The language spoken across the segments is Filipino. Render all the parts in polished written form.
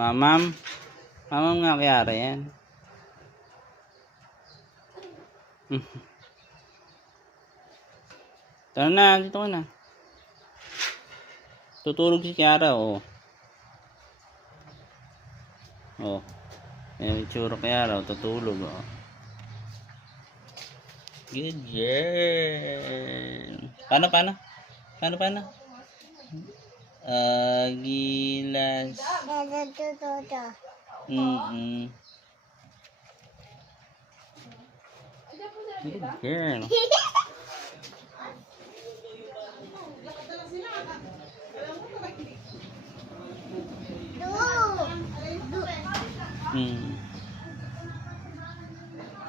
Mamam. Mamam nga kayara yan. Tara na, dito ka na. Tutulog si Kiara, oh. Oh. May itsura Kiara, oh. Tutulog, oh. Good girl. Paano? Gilas. Good girl.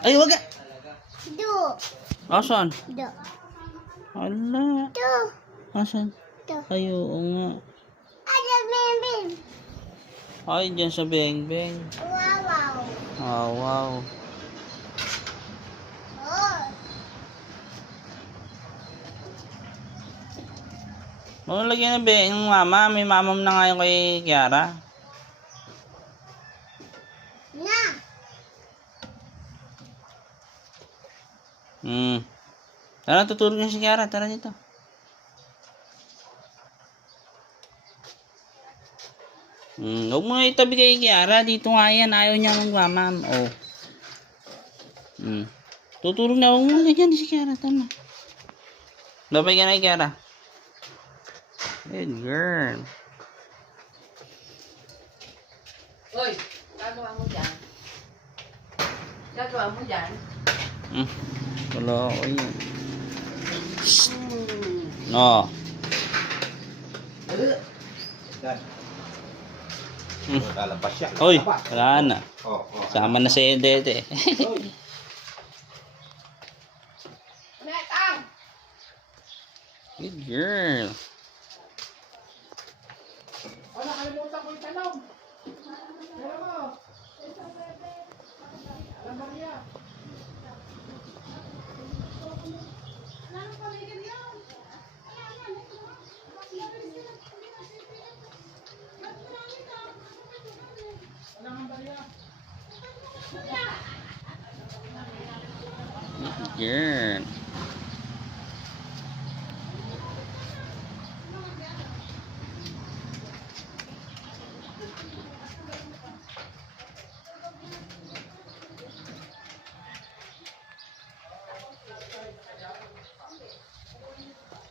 Ay, wag ka. Asan? Ala. Asan? Ay, oo nga. Ay, dyan sa beng-beng. Wow. Ano lagyan na beng mama? May mamam na nga yung kay Kiara. Tara, tutulog na si Kiara. Tara dito. Huwag mo na itabi kay Kiara. Dito nga yan. Ayaw niya magmamam. Oh. Tutulog na. Huwag mo na dyan si Kiara. Tama. Babay ka na kay Kiara. Good girl. Uy, gagawa mo dyan. Wala ako yun. No. Uy, wala na. Sama na si Dede. Good girl. Nakalimutan ko yung tanong. Good girl.